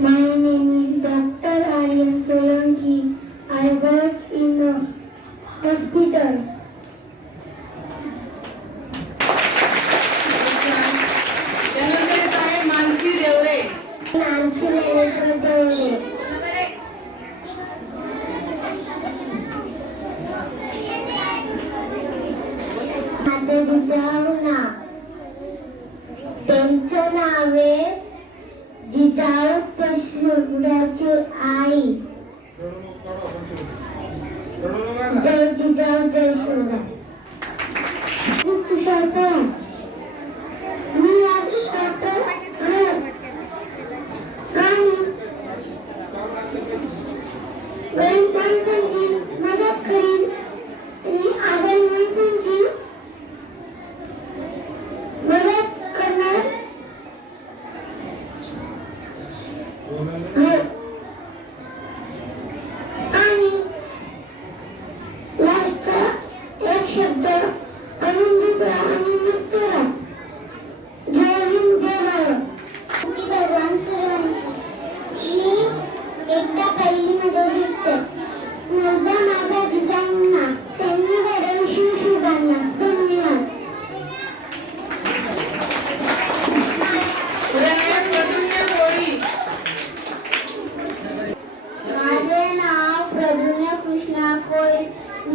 My name is Dr. Aryan Solanki. I work in a hospital.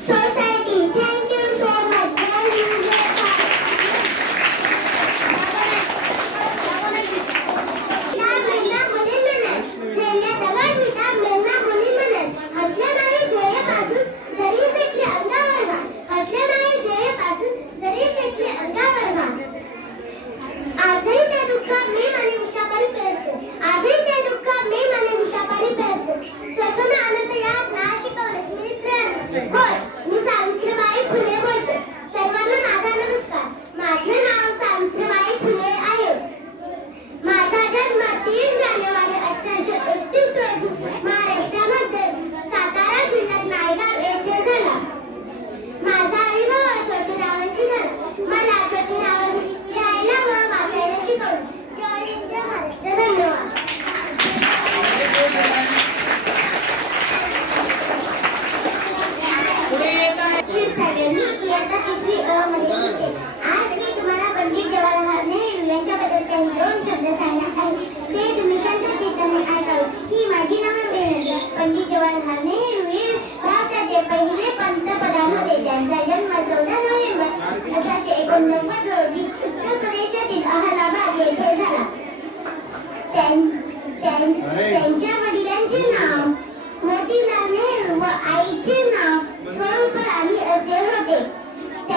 说一下。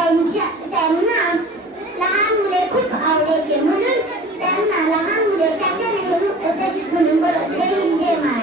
त्यांच्या त्यांना लहान मुले खूप आवडायचे. म्हणून त्यांना लहान मुले चाचा नेहरू असे जय जय Maharaj.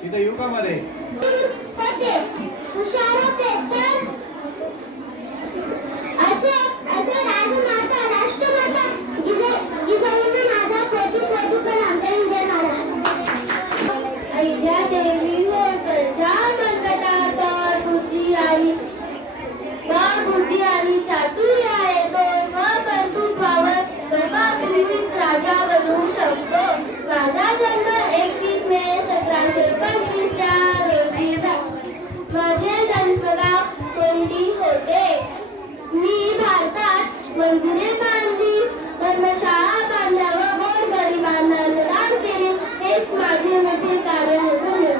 Fica aí o camaré. शकतो माझा जन्म एकतीस मे सतराशे पंचवीस या रोजी माझे जन्मगाव चोंडी होते. मी भारतात मंदिरे बांधली धर्मशाळा बांधल्या व गोर गरिबांना दान केले. हेच माझे मोठे कार्य होते.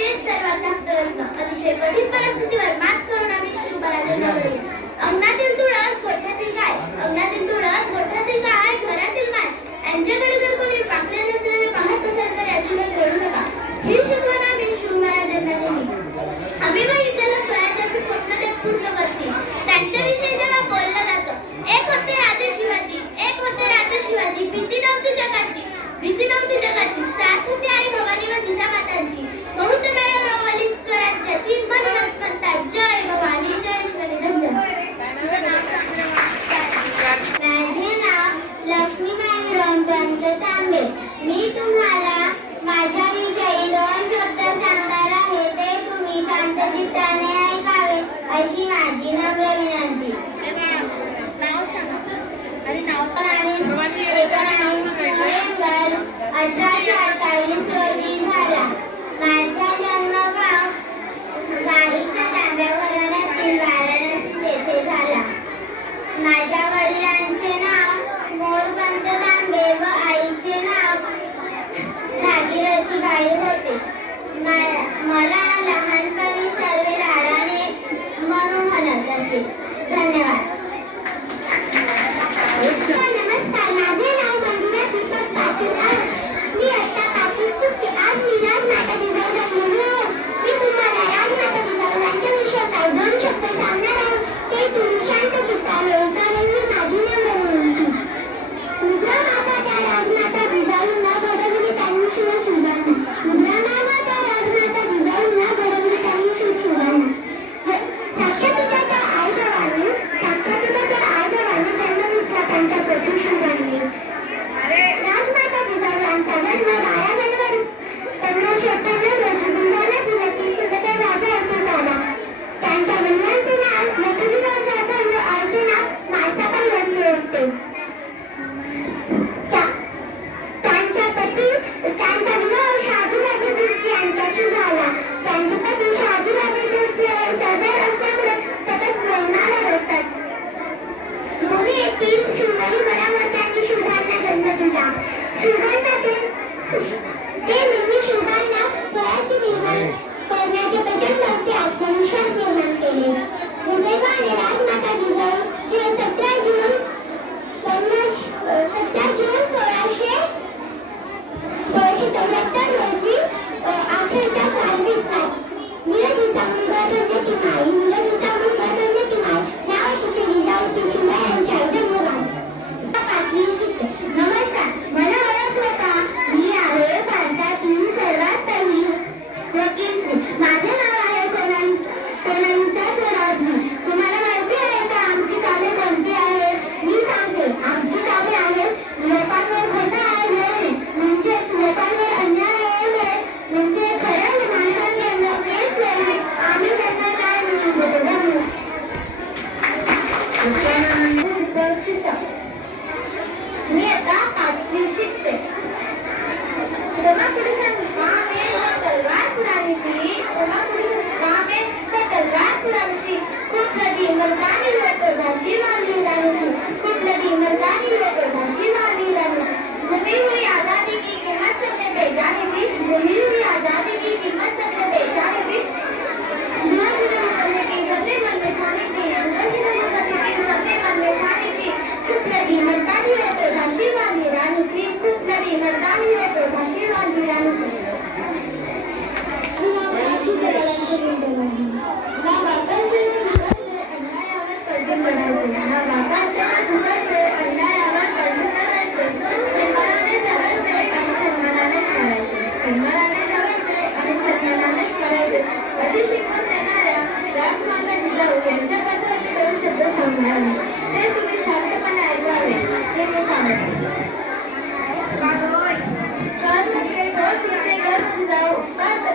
अतिशय कठीण परिस्थितीवर मात करून आम्ही पराजय अंगणातील तुळस कोठ्यातील गाय अंगणातील Amen.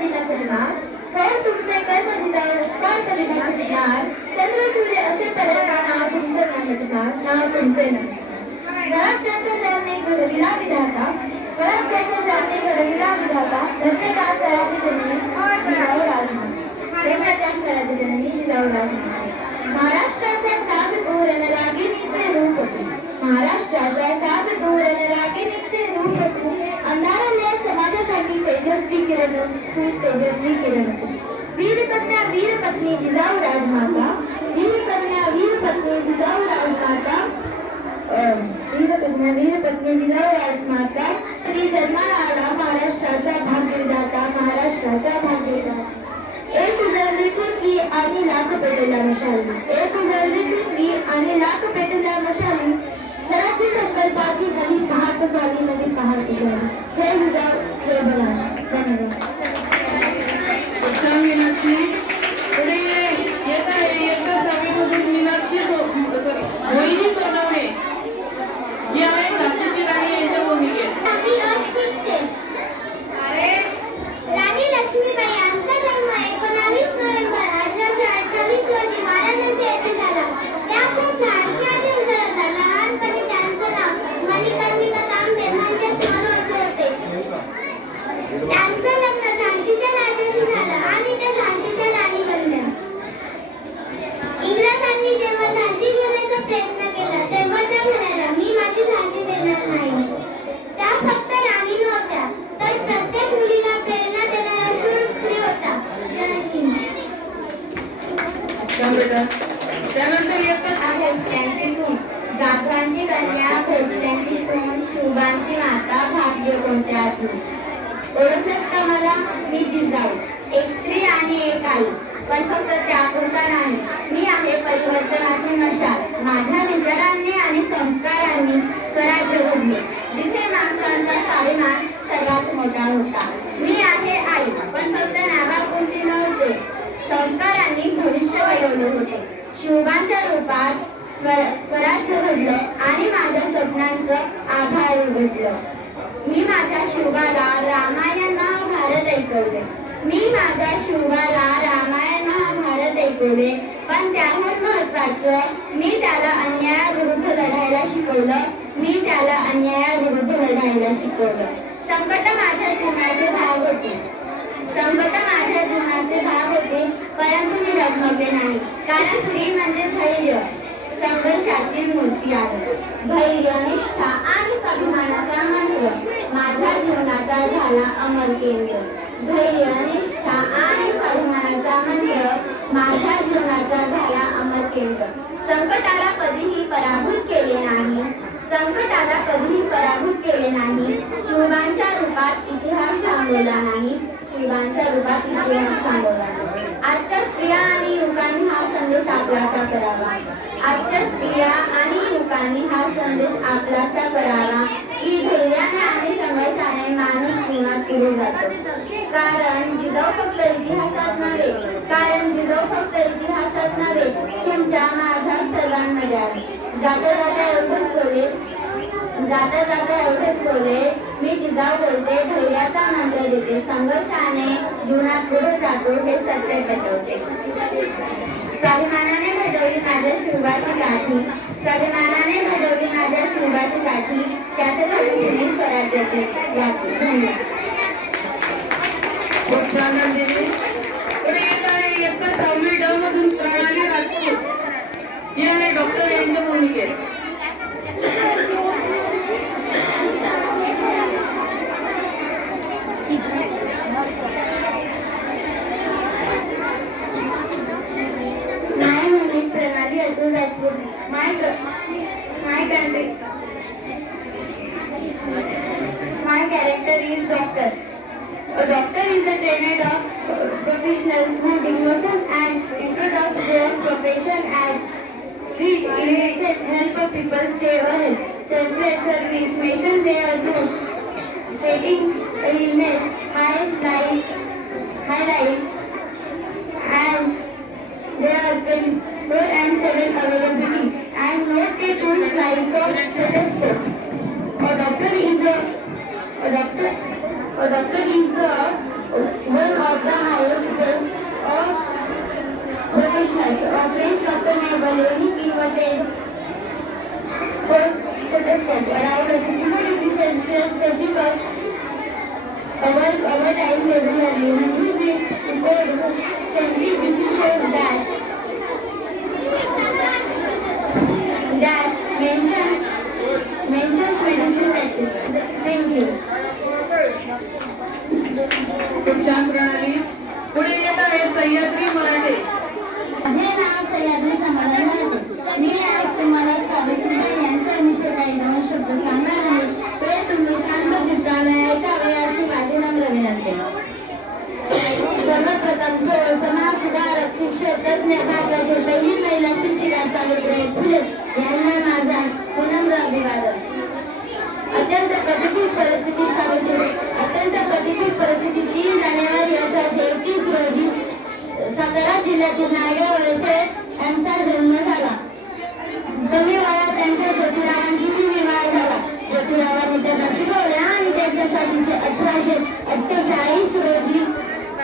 दिला फिरणार खैर तुमचे कर्म फिरणार चंद्र सूर्य असे परंपरा नाव तुमचे नाव. तुमचे विधाता परत ज्याच्या शरणे विधाता धन्य त्या स्थळाची जननी महाराष्ट्राचे साज रूप होते. महाराष्ट्र सात धोरण राखे निश्चय रूप तू अंधाराने समाजासाठी तेजस्वी किरण तू तेजस्वी किरण। वीर कन्या वीर पत्नी जिजाऊ राजमाता। वीर कन्या वीर पत्नी जिजाऊ राजमाता। अं, वीर कन्या वीर पत्नी जिजाऊ राजमाता। श्री जन्माला आला महाराष्ट्राचा भाग्यविधाता महाराष्ट्राचा भाग्यविधाता एक हज़ार घेतली आणि लाख पेटेला मशाली। एक हज़ार घेतली आणि लाख पेटेला मशाली। घरातली संकल्पाची नवीन पहाट झाली नवीन पहाट उघडली जय जिजाऊ जय बला धन्यवाद. शिवबांच्या स्वर- स्वराज्य घडलं आणि माझ्या स्वप्नांचं आभार उघडलं. मी माझ्या शिवाला रामायण महाभारत ऐकवले. मी माझ्या शिवाला रामायण महाभारत ऐकवले. पण त्याहून महत्वाचं मी त्याला अन्यायाविरुद्ध लढायला शिकवलं. मी त्याला अन्यायाविरुद्ध लढायला शिकवलं. संकट माझ्या जीवनाचे भाग होते. संकट माझ्या जीवनाचे भाग होते परंतु मी डगमगले नाही. कारण स्त्री म्हणजे धैर्य संघर्षाची मूर्ती आहे. धैर्य निष्ठा आणि स्वाभिमानाचा मंत्र माझ्या जीवनाचा झाला अमर केंद्र. धैर्य निष्ठा आणि स्वाभिमानाचा मंत्र माझ्या जीवनाचा झाला अमर केंद्र. संकटाला कधीही पराभूत केले नाही. संकटाला कधीही पराभूत केले नाही. शिवबांच्या रूपात इतिहास थांबवला नाही. युगांच्या रूपात इतिहास थांबवला. आजच्या स्त्रिया आणि युवकांनी हा संदेश आपलासा करावा. आजच्या स्त्रिया आणि युवकांनी हा संदेश आपलासा करावा. की धैर्याने आणि संघर्षाने माणूस जीवनात पुढे जातो. कारण जिजाऊ फक्त इतिहासात नव्हे कारण जिजाऊ फक्त इतिहासात नव्हे तुमच्या माझ्या सर्वांमध्ये आहे. जाता जाता एवढंच बोलेल जाता जाता एवढेच बोले मी जिजाऊ बोलते धैर्याचा मंत्र देते संघर्षाने जीवनात पुढे जातो हे सत्य पटवते स्वाभिमानाने भजवली माझ्या शिवबाची गाठी स्वाभिमानाने भजवली माझ्या शिवबाची गाठी त्याच्यासाठी दिल्ली स्वराज्याचे गाठी धन्यवाद खूप छान नंदिनी इयत्ता सहावी ड मधून प्रणाली राजपूत. ही आहे doctor Ravindra Monike My, my country, my character is doctor. A doctor is a trained of professionals who diagnose and introduce their profession and treat illnesses, help people stay well, selfless service, mission their good, setting illness, high life, high life, and there are 24 and 7 availability and not the tools like a stethoscope. A doctor is a, a doctor a doctor is a, one of the highest grades of professionals. A French doctor may believe inverted first stethoscope around a 64 degrees Celsius surgical our, our time जिल्ह्यातील नायगाव येथे त्यांचा जन्म झाला. कमी वयात त्यांचा ज्योतिरावांशी विवाह झाला. ज्योतिरावांनी त्यांना शिकवले आणि त्यांच्यासाठीचे अठराशे अठ्ठेचाळीस रोजी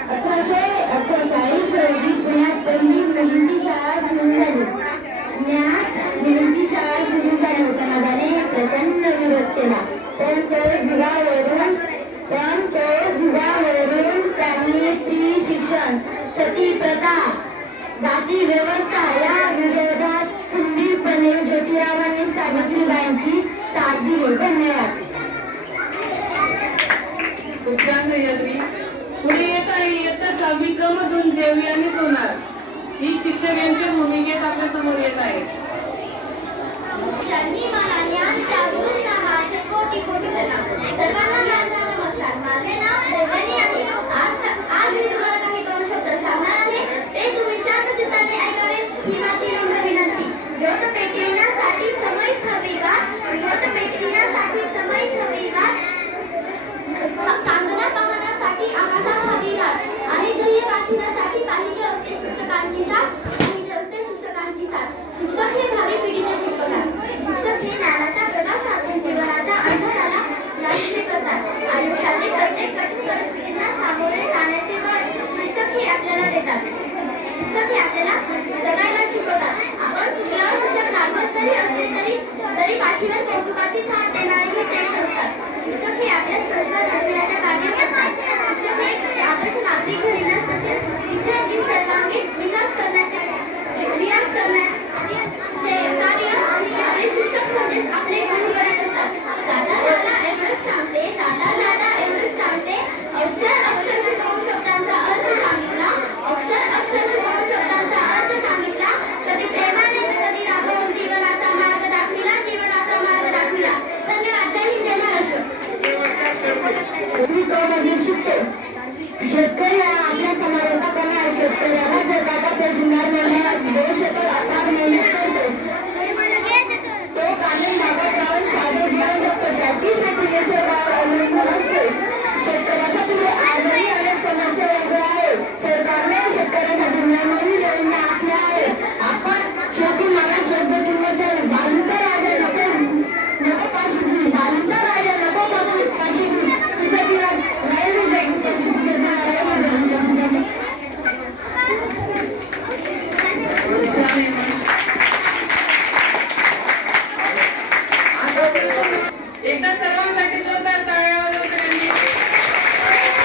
अठराशे अठ्ठेचाळीस रोजी पुण्यात पहिली मुलींची शाळा सुरू झाली. पुण्यात मुलींची शाळा सुरू झाली. समाजाने प्रचंड विरोध केला. तर तो जुगावरून पण तो जुगावरून त्यांनी स्त्री शिक्षण सती प्रथा जाती व्यवस्था या विरोधात खंबीरपणे ज्योतिरावांनी सावित्रीबाईंची साथ दिली धन्यवाद पुढे येत आहे इयत्ता सहावी क मधून देवयानी सोनार ही शिक्षक यांच्या भूमिकेत आपल्यासमोर येत कोटी कोटी प्रणाम. सर्वांना माझा नमस्कार. माझे नाव आहे. आज आज अनेक कठीण परिस्थितींना सामोरे जाण्याचे बळ शिक्षक हे आपल्याला देतात. शिक्षक हे आपल्याला जगायला शिकवतात. आपण चुकल्यावर शिक्षक रागवत जरी असले तरी तरी पाठीवर कौतुकाची थाप देणारे हे ते असतात. शिक्षक हे आपल्या संस्था घडविण्याच्या कार्य करतात शिक्षक हे आदर्श नागरिक घडविण्यास तसेच विद्यार्थी सर्वांगीण विकास करण्याचे विकास करण्याचे आपले शिक्षक आपले करत असतात. दादा दादा एवढंच सांगते दादा दादा siete